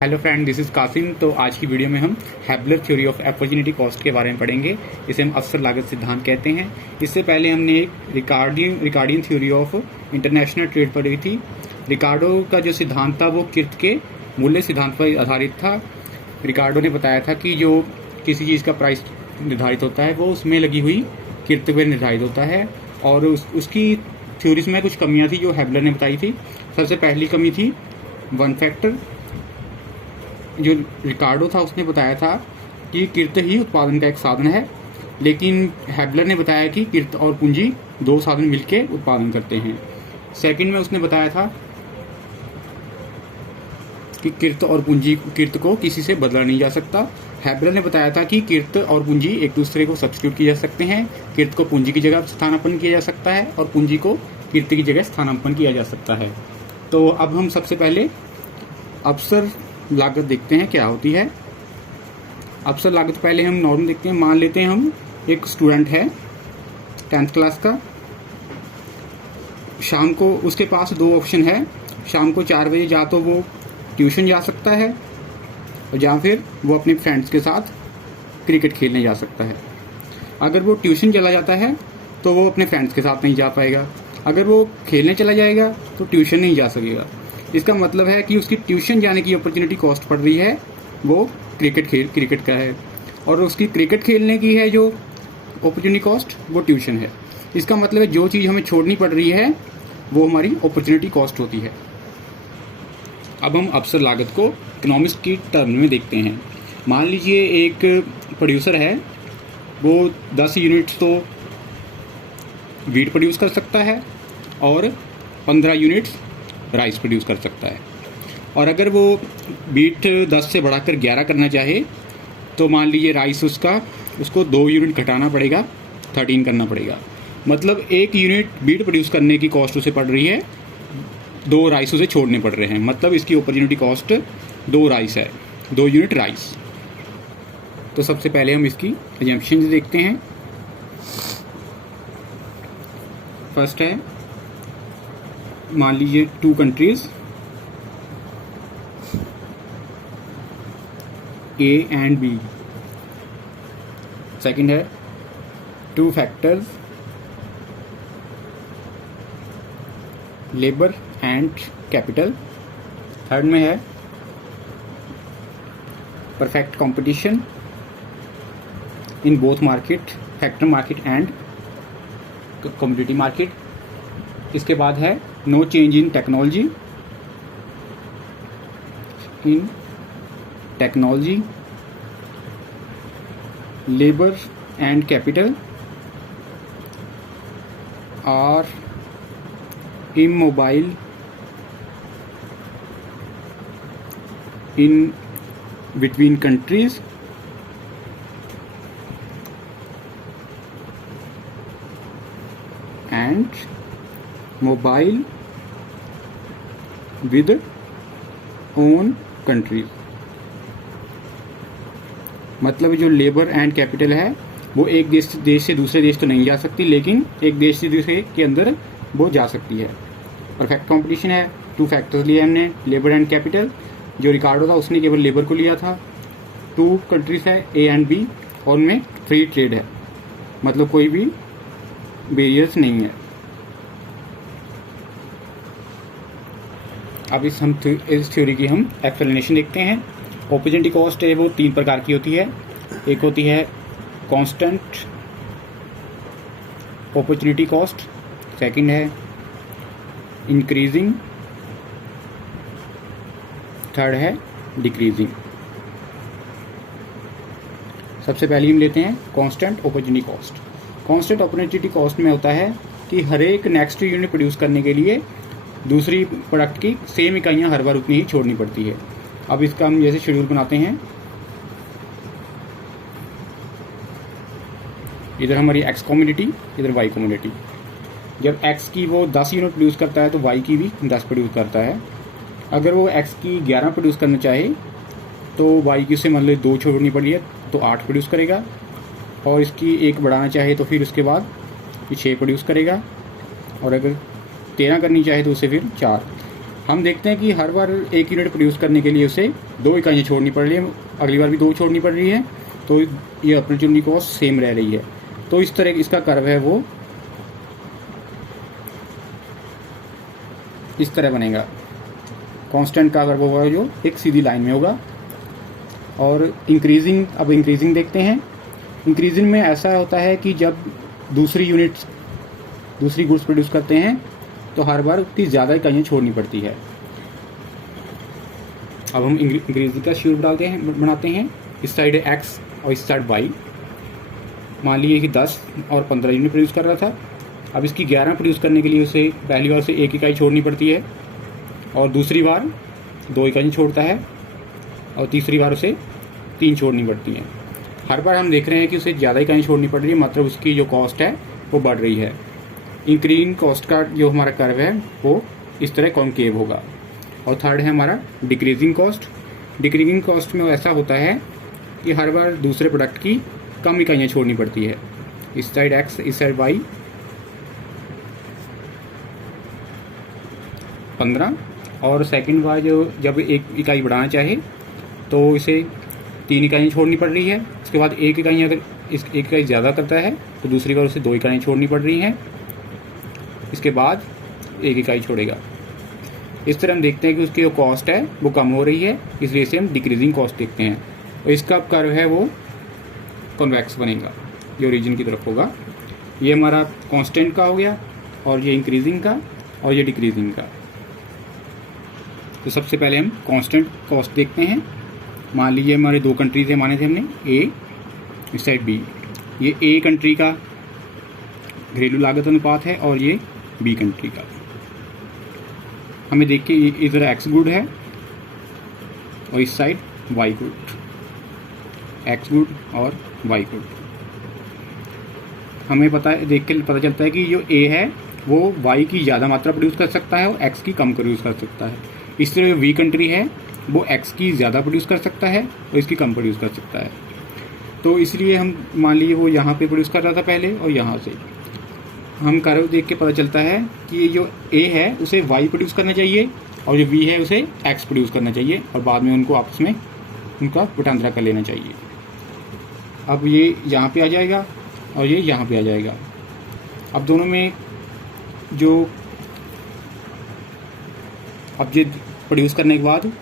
Hello friend, this is Kasim. तो आज की वीडियो में हम Haberler theory of opportunity cost के बारे में पढ़ेंगे। इसे हम अवसर लागत सिद्धांत कहते हैं। इससे पहले हमने एक Ricardian theory of international trade पढ़ी थी। रिकार्डो का जो सिद्धांत था वो किर्त के मूल्य सिद्धांत पर आधारित था। रिकार्डो ने बताया था कि जो किसी चीज़ का प्राइस निर्धारित होता है वो उसमें लगी हुई किर्त पर निर्धारित होता है, और उसकी थ्योरीज में कुछ कमियाँ थी जो हैबलर ने बताई थी। सबसे पहली कमी थी वन फैक्टर। जो रिकार्डो था उसने बताया था कि किर्त ही उत्पादन का एक साधन है, लेकिन हैबलर ने बताया कि किर्त और पूंजी दो साधन मिलकर उत्पादन करते हैं। सेकंड में उसने बताया था कि किर्त को किसी से बदला नहीं जा सकता। हैबलर ने बताया था कि किर्त और पूंजी एक दूसरे को सब्स्टिट्यूट किए जा सकते हैं। किर्त को पूंजी की जगह स्थानापन्न किया जा सकता है और पूंजी को किर्त की जगह स्थानापन्न किया जा सकता है। तो अब हम सबसे पहले अवसर लागत देखते हैं क्या होती है। अवसर लागत पहले हम नॉर्म देखते हैं। मान लेते हैं हम एक स्टूडेंट है 10th क्लास का। शाम को उसके पास दो ऑप्शन है। शाम को 4 बजे या तो वो ट्यूशन जा सकता है और या फिर वो अपने फ्रेंड्स के साथ क्रिकेट खेलने जा सकता है। अगर वो ट्यूशन चला जाता है तो वो अपने फ्रेंड्स के साथ नहीं जा पाएगा। अगर वो खेलने चला जाएगा तो ट्यूशन नहीं जा सकेगा। इसका मतलब है कि उसकी ट्यूशन जाने की अपॉर्चुनिटी कॉस्ट पड़ रही है वो क्रिकेट का है, और उसकी क्रिकेट खेलने की है जो अपॉर्चुनिटी कॉस्ट वो ट्यूशन है। इसका मतलब है जो चीज़ हमें छोड़नी पड़ रही है वो हमारी अपॉर्चुनिटी कॉस्ट होती है। अब हम अवसर लागत को इकोनॉमिक्स की टर्म में देखते हैं। मान लीजिए एक प्रोड्यूसर है, वो 10 यूनिट्स तो वीट प्रोड्यूस कर सकता है और 15 यूनिट्स राइस प्रोड्यूस कर सकता है। और अगर वो वीट 10 से बढ़ाकर 11 करना चाहे तो मान लीजिए राइस उसको 2 यूनिट घटाना पड़ेगा, 13 करना पड़ेगा। मतलब 1 यूनिट वीट प्रोड्यूस करने की कॉस्ट उसे पड़ रही है, 2 राइस उसे छोड़ने पड़ रहे हैं। मतलब इसकी अपॉर्चुनिटी कॉस्ट 2 राइस है, 2 यूनिट राइस। तो सबसे पहले हम इसकी एजम्पशंस देखते हैं। फर्स्ट है, मान लीजिए 2 countries A and B। Second है 2 factors labour and capital. Third में है perfect competition in both market, factor market and commodity market. इसके बाद है no change in technology labour and capital are immobile in between countries and mobile with own countries. मतलब जो labour and capital है वो एक देश से दूसरे देश तो नहीं जा सकती, लेकिन एक देश से दूसरे के अंदर वो जा सकती है। परफेक्ट कंपटीशन है, 2 फैक्टर्स लिए हमने, लेबर एंड कैपिटल। जो रिकार्डो था उसने केवल लेबर को लिया था। 2 कंट्रीज है A एंड B और उनमें फ्री ट्रेड है, मतलब कोई भी बैरियर्स नहीं है। अब इस थ्योरी की हम एक्सप्लेनेशन देखते हैं। अपॉर्चुनिटी कॉस्ट है वो 3 प्रकार की होती है। एक होती है कांस्टेंट अपॉर्चुनिटी कॉस्ट, सेकंड है इंक्रीजिंग, थर्ड है डिक्रीजिंग। सबसे पहले हम लेते हैं constant opportunity cost. Constant opportunity cost में होता है कि हर एक नेक्स्ट यूनिट प्रोड्यूस करने के लिए दूसरी प्रोडक्ट की सेम इकाइयाँ हर बार उतनी ही छोड़नी पड़ती है। अब इसका हम जैसे शेड्यूल बनाते हैं, इधर हमारी एक्स कमोडिटी, इधर वाई कमोडिटी। जब एक्स की वो 10 यूनिट प्रोड्यूस करता है तो वाई की भी 10 प्रोड्यूस करता है। अगर वो एक्स की 11 प्रोड्यूस करना चाहे तो वाई की उसे मान लो 2 छोड़नी पड़ी है तो 8 प्रोड्यूस करेगा, और इसकी 1 बढ़ाना चाहे तो फिर उसके बाद 6 प्रोड्यूस करेगा, और अगर 13 करनी चाहे तो उसे फिर 4। हम देखते हैं कि हर बार 1 यूनिट प्रोड्यूस करने के लिए उसे 2 इकाइयाँ छोड़नी पड़ रही है, अगली बार भी 2 छोड़नी पड़ रही है, तो ये अपॉर्चुनिटी कॉस्ट सेम रह रही है। तो इस तरह इसका कर्व है वो इस तरह बनेगा। कांस्टेंट का कर्व होगा जो एक सीधी लाइन में होगा। और इंक्रीजिंग, अब इंक्रीजिंग देखते हैं। इंक्रीजिंग में ऐसा होता है कि जब दूसरी गुड्स प्रोड्यूस करते हैं तो हर बार उतनी ज़्यादा इकाइयाँ छोड़नी पड़ती है। अब हम इंक्रीजिंग का शेड्यूल बनाते हैं। इस साइड एक्स और इस साइड वाई। मान लीजिए कि 10 और 15 यूनिट प्रोड्यूस कर रहा था। अब इसकी 11 प्रोड्यूस करने के लिए उसे पहली बार उसे 1 इकाई छोड़नी पड़ती है, और दूसरी बार 2 इकाई छोड़ता है, और तीसरी बार उसे 3 छोड़नी पड़ती हैं। हर बार हम देख रहे हैं कि उसे ज़्यादा इकाई छोड़नी पड़ रही है, मतलब उसकी जो कॉस्ट है वो बढ़ रही है। इंक्रीजिंग कॉस्ट का जो हमारा कर्व है वो इस तरह कॉन्केव होगा। और थर्ड है हमारा डिक्रीजिंग कॉस्ट। डिक्रीजिंग कॉस्ट में ऐसा होता है कि हर बार दूसरे प्रोडक्ट की कम इकाइयाँ छोड़नी पड़ती है। इस साइड एक्स, इस साइड वाई। 15 और सेकंड बार जो जब 1 इकाई बढ़ाना चाहे तो इसे 3 इकाइयाँ छोड़नी पड़ रही है। उसके बाद 1 इकाई, अगर इस 1 इकाई ज़्यादा करता है तो दूसरी बार उसे 2 इकाइयाँ छोड़नी पड़ रही हैं। इसके बाद 1 इकाई छोड़ेगा। इस तरह हम देखते हैं कि उसकी जो कॉस्ट है वो कम हो रही है, इसलिए इसे हम डिक्रीजिंग कॉस्ट देखते हैं। और इसका कर्व है वो कॉन्वेक्स बनेगा, ये ओरिजिन की तरफ होगा। ये हमारा कांस्टेंट का हो गया, और ये इंक्रीजिंग का, और ये डिक्रीजिंग का। तो सबसे पहले हम कांस्टेंट कॉस्ट देखते हैं। मान लीजिए हमारे 2 कंट्रीज है, माने थे हमने ए, इस साइड बी। ये ए कंट्री का घरेलू लागत अनुपात है और ये बी कंट्री का। हमें देख के इधर एक्स गुड है और इस side Y good, X good और वाई गुड। हमें देख के पता चलता है कि जो ए है वो वाई की ज़्यादा मात्रा प्रोड्यूस कर सकता है और एक्स की कम प्रोड्यूस कर सकता है। इस तरह वी कंट्री है वो एक्स की ज़्यादा प्रोड्यूस कर सकता है और इसकी कम प्रोड्यूस कर सकता है। तो इसलिए हम मान लीजिए वो यहाँ पे प्रोड्यूस कर रहा था पहले, और यहाँ से हम कर्व देख के पता चलता है कि जो ए है उसे वाई प्रोड्यूस करना चाहिए और जो बी है उसे एक्स प्रोड्यूस करना चाहिए, और बाद में उनको आपस में उनका पुटांतरा कर लेना चाहिए। अब ये यहाँ पे आ जाएगा और ये यहाँ पे आ जाएगा। अब दोनों में जो अब ये प्रोड्यूस करने के बाद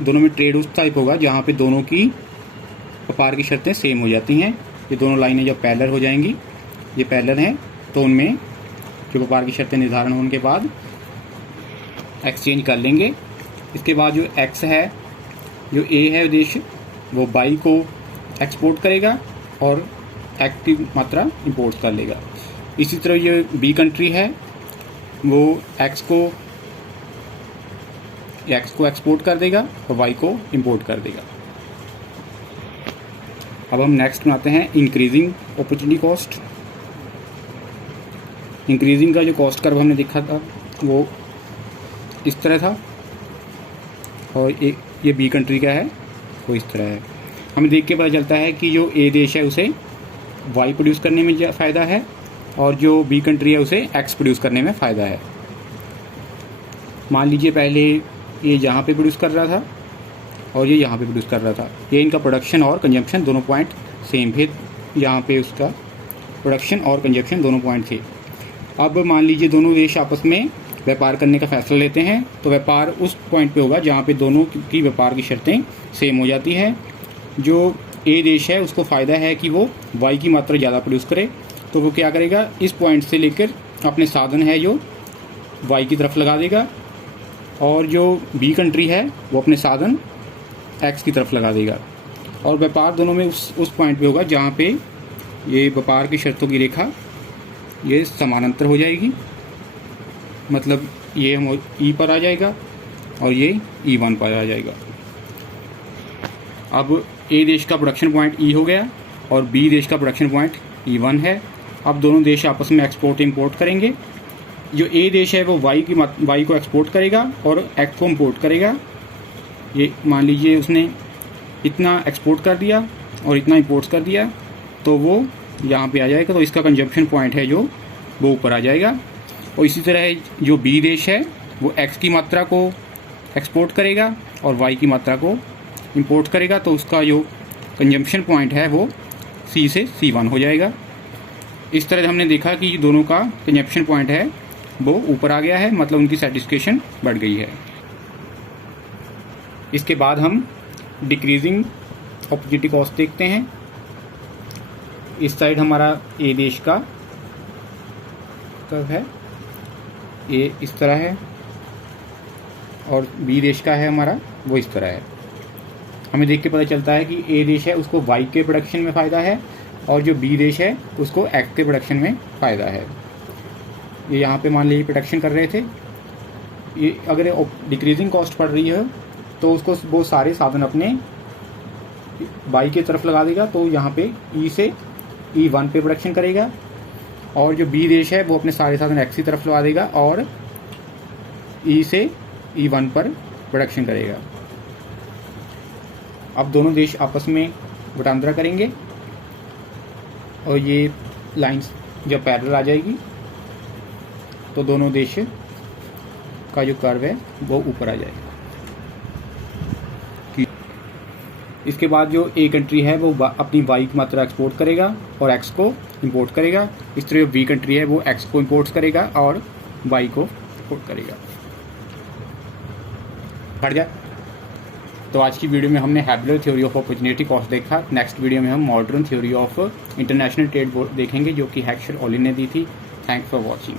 दोनों में ट्रेड उस टाइप होगा जहाँ पे दोनों की व्यापार की शर्तें सेम हो जाती हैं। ये दोनों लाइनें जब पैरेलल हो जाएंगी, ये पैरेलल हैं, तो उनमें जो व्यापार की शर्तें निर्धारण होने के बाद एक्सचेंज कर लेंगे। इसके बाद जो एक्स है, जो ए है देश, वो बाई को एक्सपोर्ट करेगा और एक्स की मात्रा इंपोर्ट कर लेगा। इसी तरह ये बी कंट्री है, वो एक्स को एक्सपोर्ट कर देगा और वाई को इंपोर्ट कर देगा। अब हम नेक्स्ट बनाते हैं इंक्रीजिंग अपॉर्चुनिटी कॉस्ट। इंक्रीजिंग का जो कॉस्ट कर्व हमने देखा था वो इस तरह था, और ये बी कंट्री का है वो इस तरह है। हमें देख के पता चलता है कि जो ए देश है उसे वाई प्रोड्यूस करने में फ़ायदा है, और जो बी कंट्री है उसे एक्स प्रोड्यूस करने में फ़ायदा है। मान लीजिए पहले ये यहाँ पे प्रोड्यूस कर रहा था और ये यहाँ पे प्रोड्यूस कर रहा था। ये इनका प्रोडक्शन और कंजम्पशन दोनों पॉइंट सेम थे। यहाँ पे उसका प्रोडक्शन और कंजम्पशन दोनों पॉइंट थे। अब मान लीजिए दोनों देश आपस में व्यापार करने का फैसला लेते हैं, तो व्यापार उस पॉइंट पे होगा जहाँ पे दोनों की व्यापार की शर्तें सेम हो जाती है। जो ए देश है उसको फ़ायदा है कि वो वाई की मात्रा ज़्यादा प्रोड्यूस करे, तो वो क्या करेगा, इस पॉइंट से लेकर अपने साधन है जो वाई की तरफ लगा देगा, और जो बी कंट्री है वो अपने साधन एक्स की तरफ लगा देगा। और व्यापार दोनों में उस पॉइंट पे होगा जहाँ पे ये व्यापार की शर्तों की रेखा ये समानांतर हो जाएगी, मतलब ये हम ई पर आ जाएगा और ये E1 पर आ जाएगा। अब ए देश का प्रोडक्शन पॉइंट ई हो गया और बी देश का प्रोडक्शन पॉइंट E1 है। अब दोनों देश आपस में एक्सपोर्ट इंपोर्ट करेंगे। जो ए देश है वो वाई को एक्सपोर्ट करेगा और एक्स को इंपोर्ट करेगा। ये मान लीजिए उसने इतना एक्सपोर्ट कर दिया और इतना इंपोर्ट कर दिया, तो वो यहाँ पे आ जाएगा, तो इसका कंजम्पशन पॉइंट है जो वो ऊपर आ जाएगा। और इसी तरह जो बी देश है वो एक्स की मात्रा को एक्सपोर्ट करेगा और वाई की मात्रा को इंपोर्ट करेगा, तो उसका जो कंजम्पशन पॉइंट है वो C से C1 हो जाएगा। इस तरह हमने देखा कि दोनों का कंजम्पशन पॉइंट है वो ऊपर आ गया है, मतलब उनकी सेटिस्फिकेशन बढ़ गई है। इसके बाद हम डिक्रीजिंग ऑपर्चुनिटी कॉस्ट देखते हैं। इस साइड हमारा ए देश का कर्व है, ए इस तरह है और बी देश का है हमारा वो इस तरह है। हमें देख के पता चलता है कि ए देश है उसको वाई के प्रोडक्शन में फ़ायदा है और जो बी देश है उसको एक्स के प्रोडक्शन में फ़ायदा है। ये यहाँ पे मान लीजिए प्रोडक्शन कर रहे थे, ये अगर डिक्रीजिंग कॉस्ट पड़ रही है तो उसको वो सारे साधन अपने वाई की तरफ लगा देगा, तो यहाँ पे ई से E1 पे प्रोडक्शन करेगा और जो बी देश है वो अपने सारे साधन एक्स की तरफ लगा देगा और ई से E1 पर प्रोडक्शन करेगा। अब दोनों देश आपस में वटांदरा करेंगे और ये लाइंस जब पैरेलल आ जाएगी तो दोनों देश का जो कर्व है वो ऊपर आ जाएगा। इसके बाद जो ए कंट्री है वो अपनी वाई की मात्रा एक्सपोर्ट करेगा और एक्स को इंपोर्ट करेगा। इस तरह बी कंट्री है वो एक्स को इंपोर्ट करेगा और वाई को इंपोर्ट करेगा। हट जा। तो आज की वीडियो में हमने हैबलर थ्योरी ऑफ अपॉर्चुनिटी कॉस्ट देखा। नेक्स्ट वीडियो में हम modern theory of international trade देखेंगे जो कि हेक्सर ओली ने दी थी। Thanks for watching.